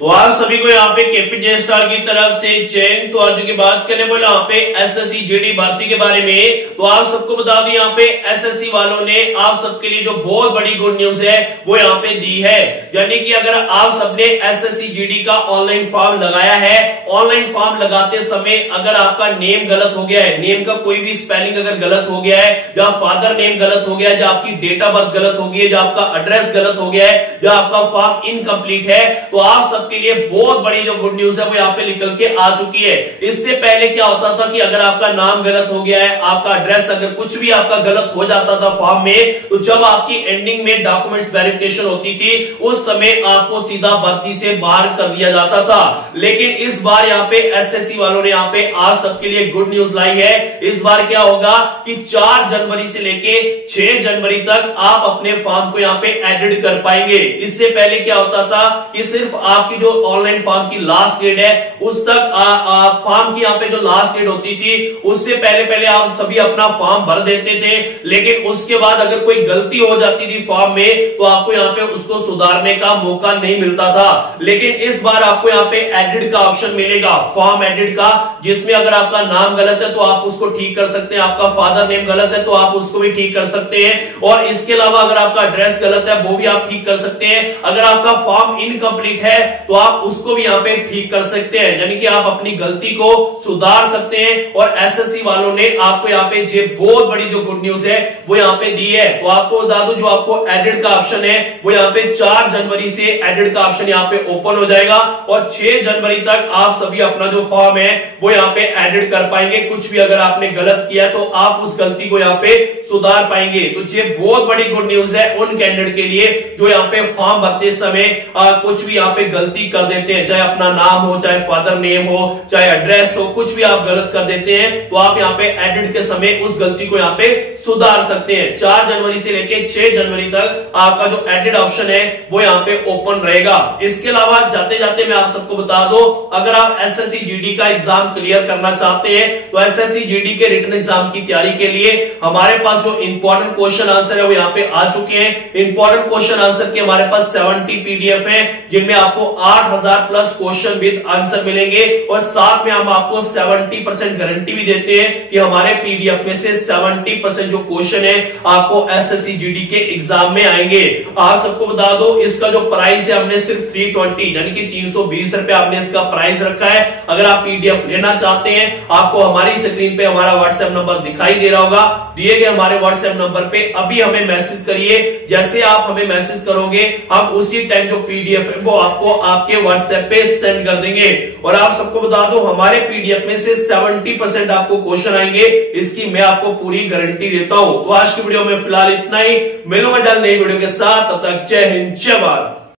तो आप सभी को यहाँ पे केपीजे स्टार की तरफ से जैन। तो आज की बात करने बोले यहाँ पे एसएससी जीडी भर्ती के बारे में। तो आप सबको बता दें यहाँ पे एसएससी वालों ने आप सबके लिए जो बहुत बड़ी गुड न्यूज है वो यहाँ पे दी है। यानी कि अगर आप सबने एसएससी जीडी का ऑनलाइन फॉर्म लगाया है, ऑनलाइन फॉर्म लगाते समय अगर आपका नेम गलत हो गया है, नेम का कोई भी स्पेलिंग अगर गलत हो गया है, या फादर नेम गलत हो गया है, या आपकी डेट ऑफ बर्थ गलत हो गई है, या आपका एड्रेस गलत हो गया है, या आपका फॉर्म इनकम्प्लीट है, तो आप सब के लिए बहुत बड़ी जो गुड न्यूज है वो यहाँ पे निकल के आ चुकी है। इससे पहले क्या होता था कि अगर आपका नाम गलत हो गया है, आपका एड्रेस अगर कुछ भी आपका गलत हो जाता था फॉर्म में, तो जब आपकी एंडिंग में डॉक्यूमेंट्स वेरिफिकेशन होती थी उस समय आपको सीधा भर्ती से बाहर कर दिया जाता था। लेकिन इस बार यहाँ पे एसएससी वालों ने यहाँ पे आप सबके लिए गुड न्यूज लाई है। इस बार क्या होगा कि 4 जनवरी से लेके 6 जनवरी तक आप अपने फॉर्म को यहाँ पे एडिट कर पाएंगे। इससे पहले क्या होता था कि सिर्फ आपकी जो ऑनलाइन फॉर्म की लास्ट डेट है उस तक फॉर्म की यहाँ पे जो लास्ट डेट होती थी उससे पहले आप सभी अपना फॉर्म भर देते थे। लेकिन उसके बाद अगर कोई गलती हो जाती थी फॉर्म में तो आपको यहाँ पे उसको सुधारने का मौका नहीं मिलता था। लेकिन इस बार आपको यहाँ पे एडिट का ऑप्शन मिलेगा, फॉर्म एडिट का, जिसमें अगर आपका नाम गलत है तो आप उसको ठीक कर सकते हैं, आपका फादर नेम गलत है तो आप उसको भी ठीक कर सकते हैं, और इसके अलावा अगर आपका एड्रेस गलत है वो भी आप ठीक कर सकते हैं। अगर आपका फॉर्म इनकम्प्लीट है तो आप उसको भी यहाँ पे ठीक कर सकते हैं, यानी कि आप अपनी गलती को सुधार सकते हैं। और एसएससी वालों ने आपको यहाँ पे जो बहुत बड़ी जो गुड न्यूज है वो यहाँ पे दी है। तो आपको बता दूं जो आपको एडिट का ऑप्शन है वो यहाँ पे 4 जनवरी से एडिट का ऑप्शन यहाँ पे ओपन हो जाएगा, और 6 जनवरी तक आप सभी अपना जो फॉर्म है वो यहाँ पे एडिट कर पाएंगे। कुछ भी अगर आपने गलत किया तो आप उस गलती को यहाँ पे सुधार पाएंगे। तो ये बहुत बड़ी गुड न्यूज है उन कैंडिडेट के लिए जो यहाँ पे फॉर्म भरते समय कुछ भी यहाँ पे गलती कर देते हैं, चाहे अपना नाम हो, चाहे फादर नेम हो, चाहे एड्रेस हो, कुछ भी आप गलत कर देते हैं तो आप यहाँ पे एडिट के समय उस गलती को यहाँ पे सुधार सकते हैं। 4 जनवरी से लेके 6 जनवरी तक आपका जो एडिट ऑप्शन है वो यहाँ पे ओपन रहेगा। इसके अलावा जाते जाते मैं आप सबको बता दूं, अगर आप एसएससी जीडी का एग्जाम क्लियर करना चाहते हैं तो एसएससी जीडी के रिटन एग्जाम की तैयारी के लिए हमारे पास जो इंपॉर्टेंट क्वेश्चन आंसर है वो यहाँ पे आ चुके हैं। इंपॉर्टेंट क्वेश्चन आंसर के हमारे पास 70 पीडीएफ है जिनमें आपको 8000 प्लस क्वेश्चन विद आंसर मिलेंगे, और साथ में हम आपको 70% गारंटी भी देते हैं कि हमारे पीडीएफ में से 70% जो क्वेश्चन है आपको एसएससी जीडी के एग्जाम में आएंगे। आप सबको बता दो इसका जो प्राइस है हमने सिर्फ 320 यानी कि 320 रुपए आपने इसका प्राइस रखा है। अगर आप पीडीएफ लेना चाहते हैं आपको हमारी स्क्रीन पे हमारा व्हाट्सएप नंबर दिखाई दे रहा होगा, दिए गए हमारे व्हाट्सएप नंबर पे अभी हमें मैसेज करिए। जैसे आप हमें मैसेज करोगे हम उसी टाइम जो पीडीएफ है वो आपको आपके व्हाट्सएप पे सेंड कर देंगे। और आप सबको बता दो हमारे पीडीएफ में से 70% आपको क्वेश्चन आएंगे, इसकी मैं आपको पूरी गारंटी देता हूं। तो आज की वीडियो में फिलहाल इतना ही, मिलूंगा जल्द नई वीडियो के साथ, तब तक जय हिंद जय भारत।